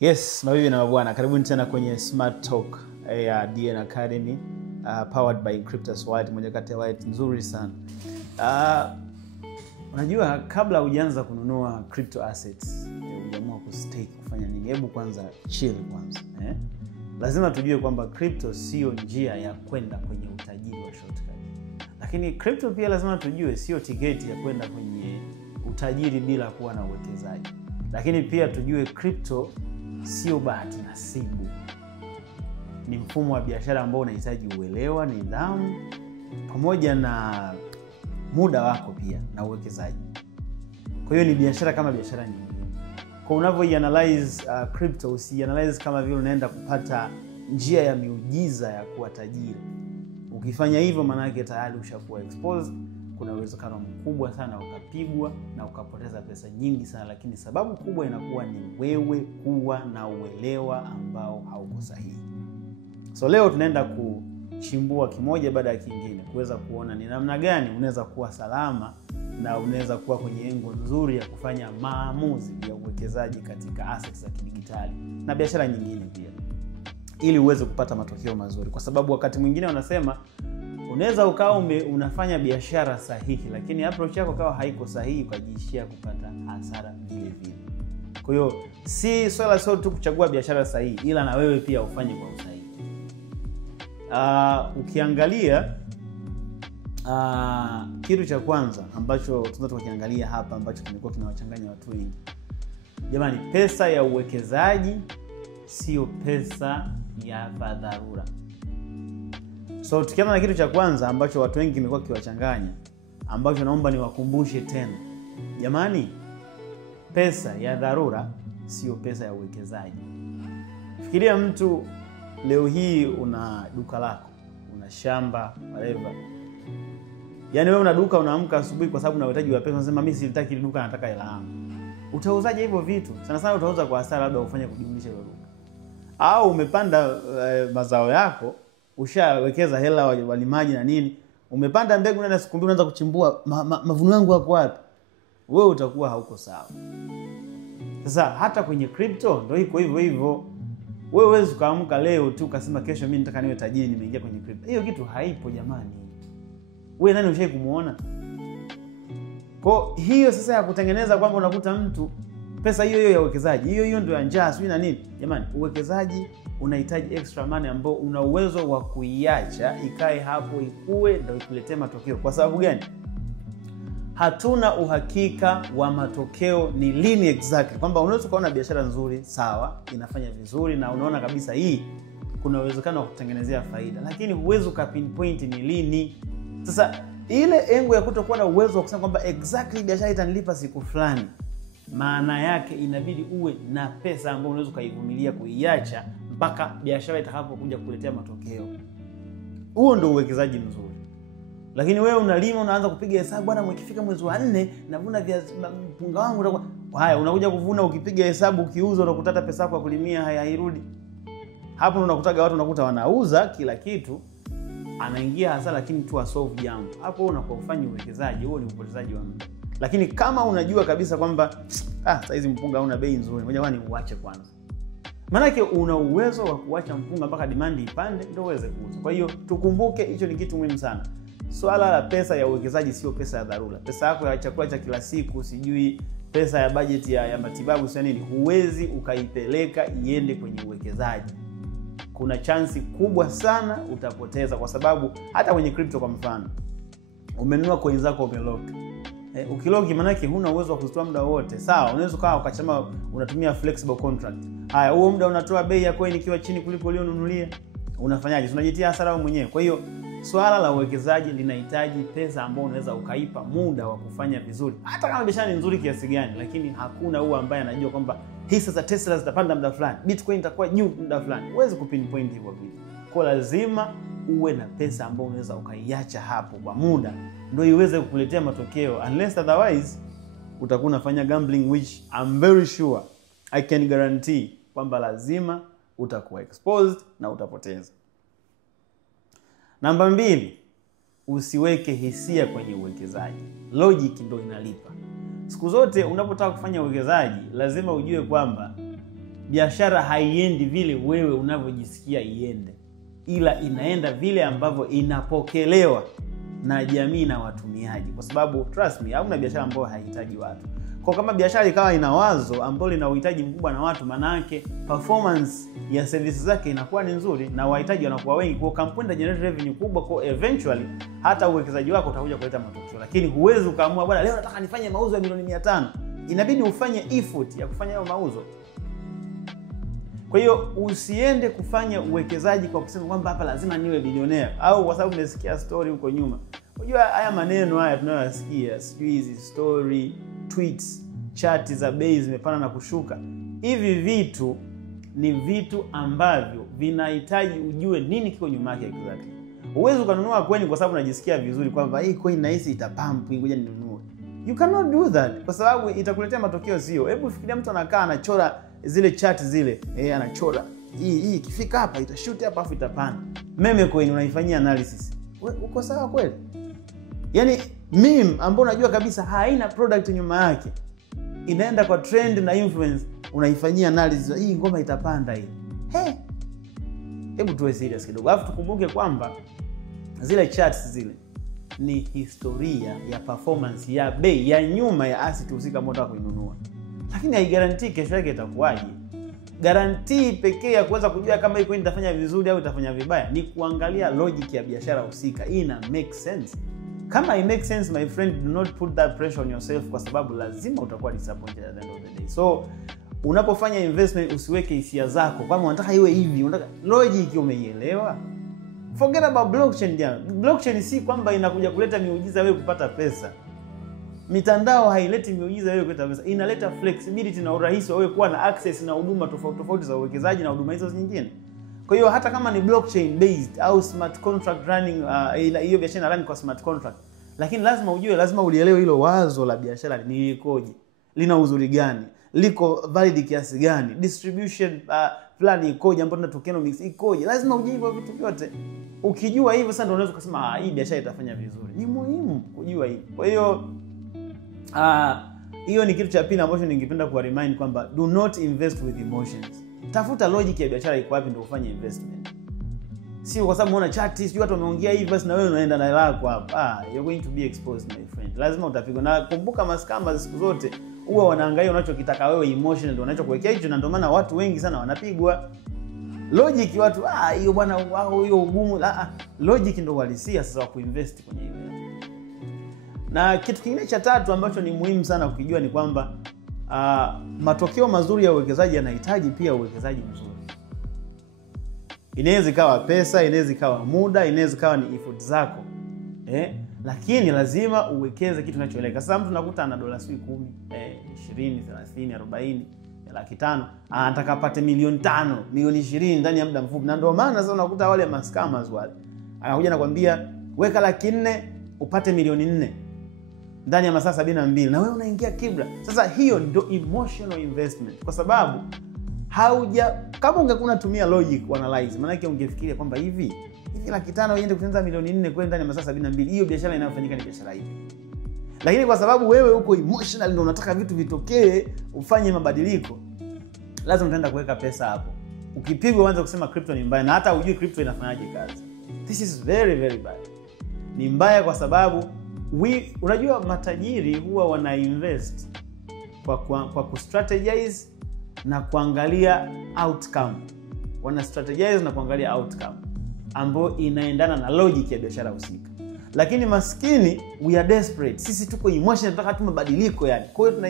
Yes, mabibi na mabwana, karibuni tena kwenye Smart Talk ya DN Academy, powered by Cryptus Wallet, moja kati ya wallet nzuri sana. Unajua kabla hujaanza kununua crypto assets, hujaamua kustake kufanya nini, hebu kwanza chill kwanza, Lazima tujue kwamba crypto sio njia ya kwenda kwenye utajiri wa shortcut. Lakini crypto pia lazima tujue sio tiketi ya kwenda kwenye utajiri bila kuwa na uwekezaji. Lakini pia tujue crypto sio bahati nasibu. Ni mfumo wa biashara ambao unahitaji uelewa, nidhamu, pamoja na muda wako pia na uwekezaji. Kwa hiyo ni biashara kama biashara nyingine. Kwa unavyoianalyze crypto, usianalyze kama vile unaenda kupata njia ya miujiza ya kuwa tajiri. Ukifanya hivyo maana yake tayari ushakuwa exposed. Kuna uwezekano mkubwa sana ukapigwa na ukapoteza pesa nyingi sana, lakini sababu kubwa inakuwa ni wewe kuwa na uelewa ambao hauko sahihi. So leo tunaenda kuchimbua kimoja baada ya kingine kuweza kuona ni namna gani unaweza kuwa salama na unaweza kuwa kwenye engo nzuri ya kufanya maamuzi ya uwekezaji katika assets za kidijitali na biashara nyingine pia, ili uweze kupata matokeo mazuri. Kwa sababu wakati mwingine wanasema unaweza ukawa unafanya biashara sahihi, lakini approach yako kawa haiko sahihi, ukajiishia kupata hasara vile vile. Kwa hiyo si swala sio tu kuchagua biashara sahihi, ila na wewe pia ufanye kwa usahihi. Ukiangalia kitu cha kwanza ambacho tunataka kukiangalia hapa, ambacho kimekuwa kinawachanganya watu wengi. Jamani, pesa ya uwekezaji sio pesa ya dharura. So tukianza na kitu cha kwanza ambacho watu wengi kimekuwa kiwachanganya, ambacho naomba niwakumbushe tena. Jamani, pesa ya dharura sio pesa ya uwekezaji. Fikiria mtu leo hii una duka lako, una shamba, whatever. Yaani wewe una duka, unaamka asubuhi kwa sababu unahitaji wa pesa, unasema mimi sitaki ile duka, nataka hela yangu. Utauzaje hivyo vitu? Sana sana utauza kwa hasara, labda ufanye kujumlisha ile duka. Au umepanda mazao yako, ushawekeza hela walimaji na nini, umepanda mbegu na siku mbili unaanza kuchimbua mavuno yangu yako wapi? Wewe utakuwa hauko sawa. Sasa hata kwenye crypto ndio iko hivyo hivyo. Wewe huwezi kaamka leo tu ukasema kesho mimi nataka niwe tajiri, nimeingia kwenye crypto. Hiyo kitu haipo jamani. Wewe nani ushai kumuona? Kwa hiyo sasa ya kutengeneza kwamba unakuta mtu pesa hiyo ya uwekezaji, hiyo ndio ya njaa sio na nini. Jamani, uwekezaji unahitaji extra money ambao una uwezo wa kuiacha ikae hapo ikue ndio ikuletee matokeo. Kwa sababu gani? Hatuna uhakika wa matokeo ni lini exactly. Kwamba unaweza kuona biashara nzuri, sawa, inafanya vizuri na unaona kabisa hii kuna uwezekano wa kutengenezea faida, lakini huwezi ukapinpoint ni lini. Sasa ile engo ya kutokuwa na uwezo wa kusema kwamba exactly biashara itanilipa siku fulani, maana yake inabidi uwe na pesa ambayo unaweza kuivumilia kuiacha mpaka biashara itakapokuja kukuletea matokeo. Huo ndio uwekezaji mzuri. Lakini wewe unalima, unaanza kupiga hesabu, bwana mkifika mwezi wa 4 navuna viazi mpunga wangu utakuwa haya, unakuja kuvuna, ukipiga hesabu ukiuza unakutata pesa yako ya kulimia hairudi. Hapo unakutaga watu unakuta wanauza kila kitu, anaingia hasara lakini tu asolve jambo. Hapo unakuwa ufanye uwekezaji, huo ni upotezaji wa muda. Lakini kama unajua kabisa kwamba sasa hizi mpunga una bei nzuri, ngoja bwana uache kwanza. Maana yake una uwezo wa kuacha mpunga mpaka demand ipande ndio uweze kuuza. Kwa hiyo tukumbuke hicho ni kitu muhimu sana. Swala la pesa ya uwekezaji sio pesa ya dharura. Pesa yako ya chakula cha kila siku, sijui pesa ya budget ya matibabu sio nini, huwezi ukaipeleka iende kwenye uwekezaji. Kuna chansi kubwa sana utapoteza, kwa sababu hata kwenye crypto kwa mfano, umenunua coins zako umelock. Ukilock maana yake huna uwezo wa kuzitoa muda wote. Sawa, unaweza kawa ukachama unatumia flexible contract. Haya, huo muda unatoa bei ya coin ikiwa chini kuliko ulionunulia. Unafanyaje? Unajitia hasara wewe mwenyewe. Kwa hiyo swala la uwekezaji linahitaji pesa ambayo unaweza ukaipa muda wa kufanya vizuri. Hata kama biashara ni nzuri kiasi gani, lakini hakuna huyo ambaye anajua kwamba hisa za Tesla zitapanda muda fulani, Bitcoin itakuwa juu muda fulani. Huwezi kupinpoint hivyo vitu. Kwa lazima uwe na pesa ambayo unaweza ukaiacha hapo kwa muda ndio iweze kukuletea matokeo. Unless otherwise utakuwa unafanya gambling, which I'm very sure, I can guarantee kwamba lazima utakuwa exposed na utapoteza. Namba 2, usiweke hisia kwenye uwekezaji. Logic ndio inalipa. Siku zote unapotaka kufanya uwekezaji lazima ujue kwamba biashara haiendi vile wewe unavyojisikia iende, ila inaenda vile ambavyo inapokelewa na jamii na watumiaji. Kwa sababu trust me, hakuna biashara ambayo haihitaji watu. Kwa kama biashara ikawa ina wazo ambalo lina uhitaji mkubwa na watu, maana yake performance ya services zake inakuwa ni nzuri na wahitaji wanakuwa wengi, kwa kampuni generate revenue kubwa, kwa eventually hata uwekezaji wako utakuja kuleta matokeo. Lakini huwezi ukaamua bwana leo nataka nifanye mauzo ya milioni 500. Inabidi ufanye effort ya kufanya hayo mauzo. Kwa hiyo usiende kufanya uwekezaji kwa kusema kwamba hapa lazima niwe bilionea, au kwa sababu umesikia story huko nyuma. Unajua haya maneno haya tunayosikia, sijui hizi story, tweets, chati za bei zimepanda na kushuka. Hivi vitu ni vitu ambavyo vinahitaji ujue nini kiko nyuma yake exactly. Huwezi ukanunua coin kwa sababu unajisikia vizuri kwamba hii coin nahisi itapump, ngoja ninunue. You cannot do that kwa sababu itakuletea matokeo sio. Hebu fikiria mtu anakaa anachora zile chart zile, anachora hii ikifika hapa itashoot hapa afu itapanda. Meme coin unaifanyia analysis. Uko sawa kweli? Yaani meme ambayo unajua kabisa haina product nyuma yake, inaenda kwa trend na influence, unaifanyia analysis, hii ngoma itapanda hii. Hebu tuwe serious kidogo. Alafu tukumbuke kwamba zile charts zile ni historia ya performance ya bei ya nyuma ya asset husika ambayo unataka kuinunua. Lakini haigarantii kesho yake itakuwaje. Guarantee pekee ya kuweza kujua kama hii coin itafanya vizuri au itafanya vibaya ni kuangalia logic ya biashara husika. Ina make sense? Kama it makes sense, my friend, do not put that pressure on yourself, kwa sababu lazima utakuwa disappointed at the end of the day. So unapofanya investment usiweke hisia zako kama unataka iwe hivi, unataka logic umeielewa. Forget about blockchain jana. Blockchain si kwamba inakuja kuleta miujiza wewe kupata pesa. Mitandao haileti miujiza wewe kupata pesa. Inaleta flexibility na urahisi wa wewe kuwa na access na huduma tofauti tofauti za uwekezaji na huduma hizo nyingine. Kwa hiyo hata kama ni blockchain based au smart contract running, hiyo biashara run kwa smart contract, lakini lazima ujue, lazima ulielewe hilo wazo la biashara ni ikoje, lina uzuri gani, liko valid kiasi gani, distribution plan ikoje, ambapo tokenomics ikoje. Lazima ujue hivyo vitu vyote. Ukijua hivyo sasa ndio unaweza kusema hii biashara itafanya vizuri. Ni muhimu kujua hivyo. Kwa hiyo hiyo ni kitu cha pili ambacho ningependa ku remind kwamba do not invest with emotions. Tafuta logic ya biashara iko wapi ndio ufanye investment. Sio kwa sababu unaona chart, sio watu wameongea hivi basi na wewe unaenda na hela yako hapa. You're going to be exposed, my friend. Lazima utapigwa. Na kumbuka maskamba siku zote huwa wanaangalia unachokitaka wewe, emotional ndio wanachokuwekea hicho, na ndio maana watu wengi sana wanapigwa. Logic watu hiyo bwana wao hiyo ugumu, logic ndio walisia sasa wa kuinvest kwenye hiyo. Na kitu kingine cha tatu ambacho ni muhimu sana kukijua ni kwamba matokeo mazuri ya uwekezaji yanahitaji pia uwekezaji mzuri. Inaweza ikawa pesa, inaweza ikawa muda, inaweza ikawa ni effort zako. Lakini lazima uwekeze kitu kinachoeleka. Sasa mtu nakuta ana dola $10, 20, 30, 40, $500,000, anataka apate milioni 5, milioni 20 ndani ya muda mfupi. Na ndio maana sasa unakuta wale mascammers wale, anakuja anakuambia weka $400,000 upate milioni 4 ndani ya masaa 72, na wewe unaingia kibla. Sasa hiyo ndio emotional investment, kwa sababu kama ungekuwa unatumia logic analyze, maana yake ungefikiria kwamba hivi $500,000 iende kutengeneza milioni 4 kwenda ndani ya masaa 72, hiyo biashara inayofanyika ni biashara ipi? Lakini kwa sababu wewe uko emotional ndio unataka vitu vitokee, ufanye mabadiliko, lazima utaenda kuweka pesa hapo. Ukipigwa uanze kusema crypto ni mbaya, na hata hujui crypto inafanyaje kazi. This is very very bad. Ni mbaya kwa sababu unajua matajiri huwa wana invest kwa ku-strategize na kuangalia outcome. Wana strategize na kuangalia outcome ambayo inaendana na logic ya biashara husika. Lakini maskini we are desperate. Sisi tuko emotional, tunataka tu mabadiliko yani. Kwa hiyo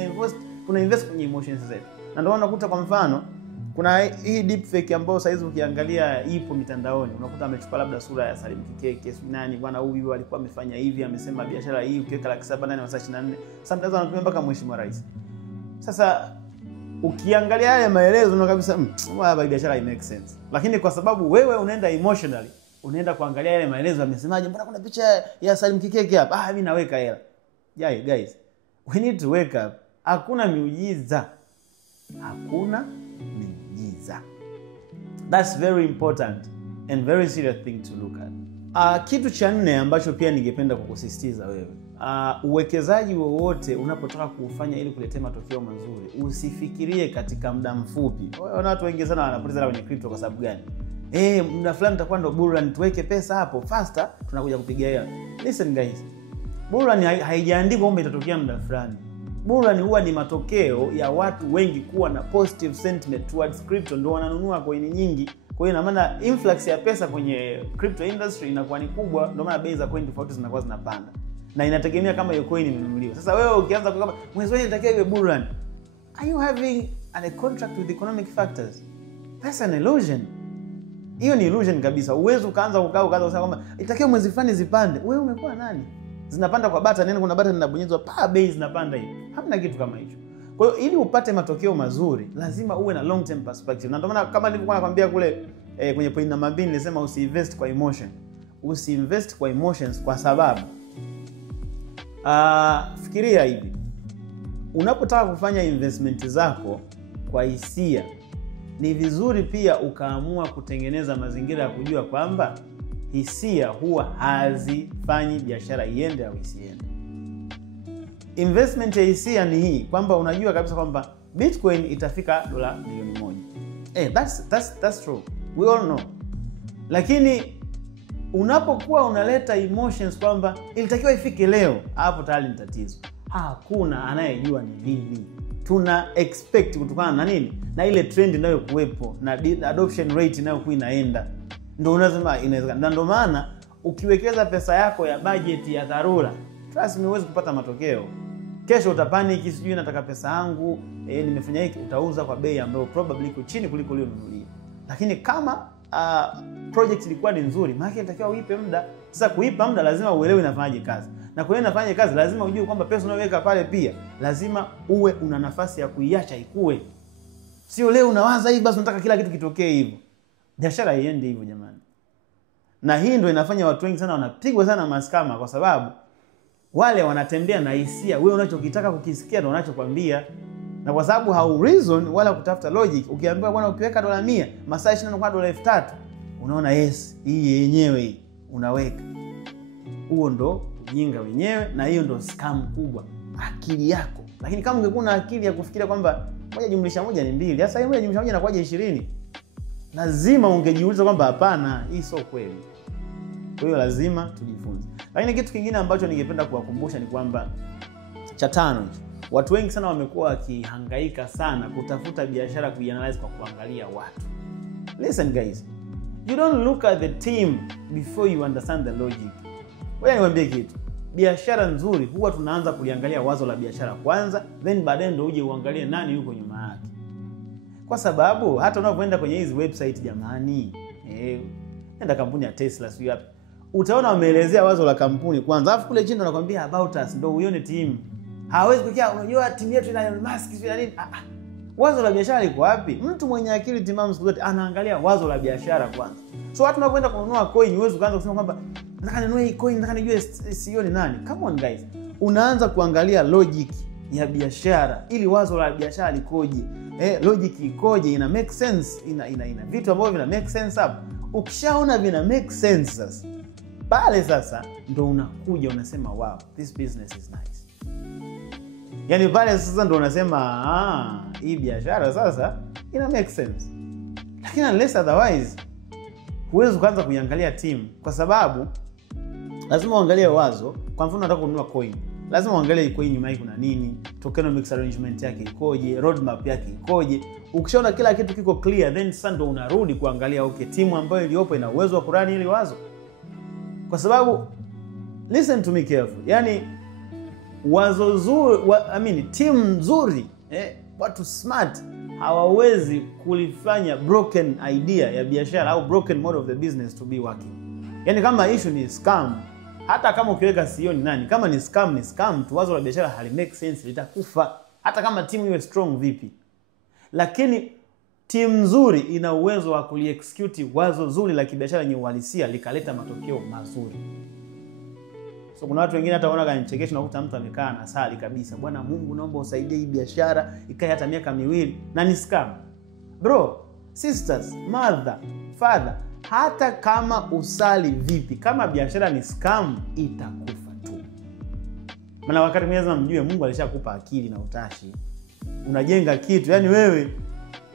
tuna invest kwenye emotions zetu. Na ndio unakuta kwa mfano kuna hii deepfake ambayo saizi ukiangalia ipo mitandaoni, unakuta amechukua labda sura ya Salim Kikeke, nani bwana huyu alikuwa amefanya hivi, amesema biashara hii ukiweka $700,000 ndani ya masaa 24. Sometimes wanatumia mpaka mheshimiwa rais. Sasa ukiangalia yale maelezo unaona kabisa hapa biashara make sense. Lakini kwa sababu wewe unaenda emotionally, unaenda kuangalia yale maelezo amesemaje, mbona kuna picha ya Salim Kikeke hapa, mimi naweka hela. Guys, we need to wake up. Hakuna miujiza. Hakuna miujiza. That's very important and very serious thing to look at. Kitu cha 4 ambacho pia ningependa kukusisitiza wewe, uwekezaji wowote unapotaka kufanya ili kuletea matokeo mazuri, usifikirie katika muda mfupi. Watu wengi sana wanapoteza kwenye crypto kwa sababu gani? Muda fulani tutakuwa ndo bull run, tuweke pesa hapo faster, tunakuja kupiga hela. Listen guys, bull run haijaandikwa kwamba itatokea muda fulani. Bull run huwa ni matokeo ya watu wengi kuwa na positive sentiment towards crypto, ndio wananunua coin nyingi. Kwa hiyo ina maana influx ya pesa kwenye crypto industry inakuwa ni kubwa, ndio maana bei za coin tofauti zinakuwa zinapanda. Na inategemea kama hiyo coin imenunuliwa. Sasa wewe ukianza kama mwezi wake inatakiwa iwe bull run, are you having a contract with economic factors? That's an illusion. Hiyo ni illusion kabisa. Uwezo ukaanza ukaanza kusema kwamba itakiwa mwezi fulani zipande. Wewe umekuwa nani? Zinapanda kwa button, neno kuna button linabonyezwa bei zinapanda hivi. Hamna kitu kama hicho. Kwa hiyo ili upate matokeo mazuri, lazima uwe na long term perspective. Na ndio maana kama nilivyokuwa nakwambia kule kwenye point namba 2 nilisema usiinvest kwa emotion. Usiinvest kwa emotions kwa sababu fikiria hivi. Unapotaka kufanya investment zako kwa hisia, ni vizuri pia ukaamua kutengeneza mazingira ya kujua kwamba hisia huwa hazifanyi biashara iende au isiende. Investment ya hisia ni hii, kwamba unajua kabisa kwamba Bitcoin itafika dola milioni 1. That's true. We all know. Lakini unapokuwa unaleta emotions kwamba ilitakiwa ifike leo, hapo tayari ni tatizo. Hakuna anayejua ni lini. Tuna expect kutokana na nini? Na ile trend inayokuwepo na adoption rate inayokuwa inaenda. Ndio unasema inawezekana. Ndio maana ukiwekeza pesa yako ya budget ya dharura, trust me, huwezi kupata matokeo. Kesho utapanic, sijui nataka pesa yangu, nimefanya hiki, utauza kwa bei ambayo probably iko chini kuliko ile uliyonunulia. Lakini kama project ilikuwa ni nzuri, maana inatakiwa uipe muda. Sasa kuipa muda lazima uelewe inafanyaje kazi. Na kwa hiyo inafanya kazi lazima ujue kwamba pesa unayoweka pale pia lazima uwe una nafasi ya kuiacha ikue. Sio leo unawaza hivi basi unataka kila kitu kitokee hivyo. Biashara iende hivyo jamani. Na hii ndio inafanya watu wengi sana wanapigwa sana maskama, kwa sababu wale wanatembea na hisia. Wewe unachokitaka kukisikia ndio unachokwambia. Na kwa sababu hau reason wala kutafuta logic, ukiambiwa bwana ukiweka dola 100, masaa 24 kwa dola 3000, unaona yes, hii yenyewe hii unaweka. Huo ndo ujinga wenyewe, na hiyo ndo scam kubwa. Akili yako. Lakini kama ungekuwa na akili ya kufikiria kwamba 1 jumlisha 1 ni 2, sasa 1 jumlisha 1 inakuwa 20, lazima ungejiuliza kwamba hapana, hii sio kweli. Kwa hiyo lazima tujifunze. Lakini kitu kingine ambacho ningependa kuwakumbusha ni kwamba cha 5, watu wengi sana wamekuwa wakihangaika sana kutafuta biashara kuianalyze kwa kuangalia watu. Listen guys, you don't look at the team before you understand the logic. Wewe niwaambie kitu. Biashara nzuri huwa tunaanza kuliangalia wazo la biashara kwanza, then baadaye ndio uje uangalie nani yuko nyuma yake. Kwa sababu hata unapoenda kwenye hizi website jamani, nenda kampuni ya Tesla sio hapa, utaona wameelezea wazo la kampuni kwanza, alafu kule chini wanakuambia about us, ndio uione team. Hawezi kukia unajua timu yetu ina Elon Musk sio nini. Wazo la biashara liko wapi? Mtu mwenye akili timamu siku zote anaangalia wazo la biashara kwanza. So watu wanapoenda kununua coin, huwezi kuanza kusema kwamba nataka ninunue hii coin, nataka nijue CEO ni nani. Come on guys. Unaanza kuangalia logic ya biashara ili wazo la biashara likoje. Logic ikoje, ina make sense, ina vitu ambavyo vina make sense hapo. Ukishaona vina make sense sasa, pale sasa ndo unakuja unasema wow, this business is nice. Yaani pale sasa ndo unasema hii biashara sasa ina make sense. Lakini unless otherwise huwezi kuanza kuiangalia team, kwa sababu lazima uangalie wazo. Kwa mfano unataka kununua coin, lazima uangalie coin nyuma yake kuna nini, tokenomics arrangement yake ikoje, roadmap yake ikoje. Ukishaona kila kitu kiko clear, then sasa ndo unarudi kuangalia okay, timu ambayo iliyopo ina uwezo wa kurani ile wazo. Kwa sababu listen to me carefully, yani wazo zuri, team nzuri, watu smart hawawezi kulifanya broken idea ya biashara au broken model of the business to be working. Yani kama issue ni scam, hata kama ukiweka CEO ni nani, kama ni scam tu, wazo la biashara hali make sense, litakufa hata kama timu iwe strong vipi. Lakini timu nzuri ina uwezo wa kuliexecute wazo zuri la kibiashara yenye uhalisia likaleta matokeo mazuri. So kuna watu wengine hata wanaona kanichekesha, nakuta mtu amekaa na sali kabisa, Bwana Mungu naomba usaidie hii biashara ikae hata miaka 2, na ni scam. Bro, sisters, mother, father, hata kama usali vipi, kama biashara ni scam itakufa tu. Maana wakati mwingine lazima mjue Mungu alishakupa akili na utashi. Unajenga kitu, yani wewe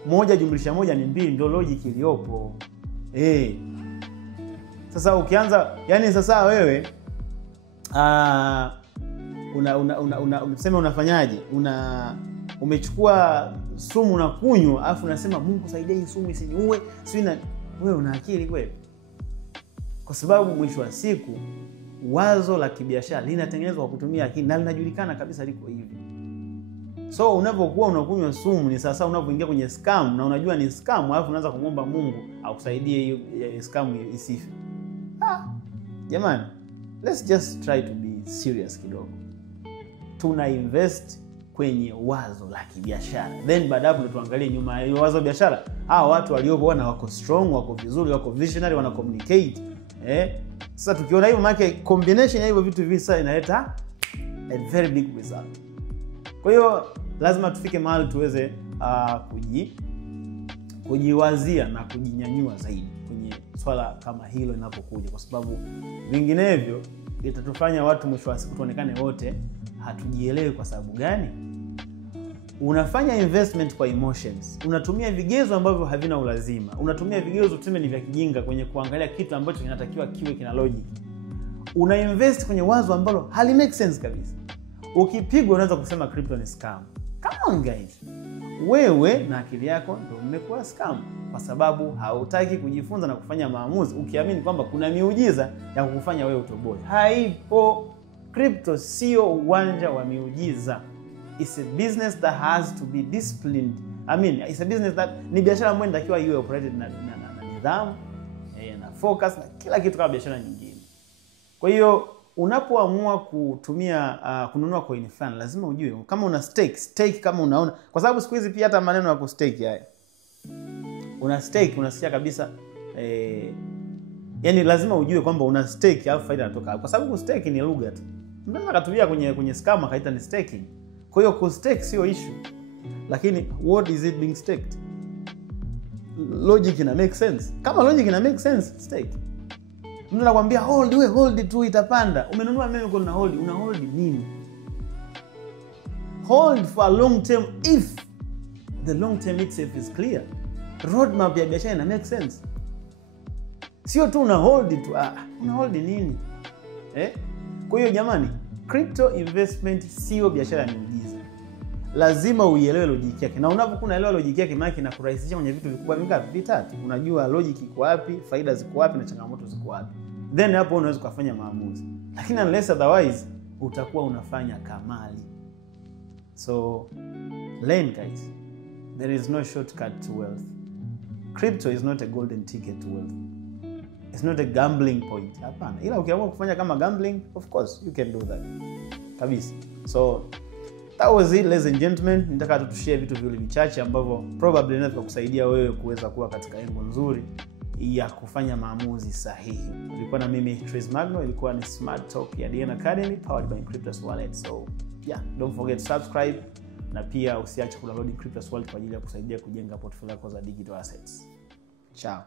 1 jumlisha 1 ni 2 ndio logic iliyopo. Sasa ukianza, yani sasa wewe unasema unafanyaje? Umechukua sumu na kunywa, afu unasema Mungu saidia hii sumu isiniue. Wewe una akili kweli? Kwa sababu mwisho wa siku wazo la kibiashara linatengenezwa kwa kutumia akili na linajulikana kabisa liko hivi. So unapokuwa unakunywa sumu ni sasa unapoingia kwenye scam na unajua ni scam, alafu unaanza kumwomba Mungu akusaidie hiyo scam isife. Jamani, let's just try to be serious kidogo. Tuna invest kwenye wazo la kibiashara. Then baadaye tuangalie nyuma ya wazo la biashara. Watu waliopo wako strong, wako vizuri, wako visionary, wana communicate. Sasa tukiona hivyo maana combination ya hivyo vitu hivi sasa inaleta a very big result. Kwa hiyo lazima tufike mahali tuweze kujiwazia na kujinyanyua zaidi kwenye swala kama hilo linapokuja, kwa sababu vinginevyo itatufanya watu mwisho wa siku tuonekane wote hatujielewi. Kwa sababu gani? Unafanya investment kwa emotions. Unatumia vigezo ambavyo havina ulazima. Unatumia vigezo tuseme ni vya kijinga kwenye kuangalia kitu ambacho kinatakiwa kiwe kina logic. Una invest kwenye wazo ambalo hali make sense kabisa. Ukipigwa unaweza kusema crypto ni scam. Come on guys. Wewe na akili yako ndio mmekuwa scam kwa sababu hautaki kujifunza na kufanya maamuzi ukiamini kwamba kuna miujiza ya kukufanya wewe utoboe. Haipo. Crypto sio uwanja wa miujiza. It's a business that has to be disciplined. It's a business that ni biashara ambayo inatakiwa iwe operated na nidhamu, na focus na kila kitu kama biashara nyingine. Kwa hiyo unapoamua kutumia kununua coin fulani lazima ujue kama una stake kama unaona, kwa sababu siku hizi pia hata maneno ya kustake haya. Una stake unasikia kabisa yani lazima ujue kwamba una stake alafu faida inatoka. Kwa sababu stake ni lugha tu. Mtu akatumia kwenye scam akaita ni staking. Kwa hiyo kustake sio issue. Lakini what is it being staked? Logic ina make sense. Kama logic ina make sense, stake. Mtu anakuambia hold tu itapanda. Umenunua meme kwa una hold nini? Hold for a long term if the long term itself is clear. Roadmap ya biashara ina make sense. Sio tu una hold tu, una hold nini? Kwa hiyo jamani, crypto investment sio biashara ya miujiza. Lazima uielewe logic yake. Na unapokuwa unaelewa logic yake maana inakurahisisha kwenye vitu vikubwa vingapi? Vitatu. Unajua logic iko wapi, faida ziko wapi na changamoto ziko wapi. Then hapo unaweza kufanya maamuzi. Lakini unless otherwise utakuwa unafanya kamali. So learn guys. There is no shortcut to wealth. Crypto is not a golden ticket to wealth. It's not a gambling point. Hapana. Ila ukiamua kufanya kama gambling, of course you can do that. Kabisa. So that was it ladies and gentlemen. Nitaka tutushare vitu viwili vichache ambavyo probably inaweza kukusaidia wewe kuweza kuwa katika engo nzuri ya kufanya maamuzi sahihi. Ulikuwa na mimi Trace Magno, ilikuwa ni Smart Talk ya DN Academy powered by Cryptos Wallet. So yeah, don't forget to subscribe na pia usiache kudownload Cryptos Wallet kwa ajili ya kusaidia kujenga portfolio yako za digital assets. Ciao.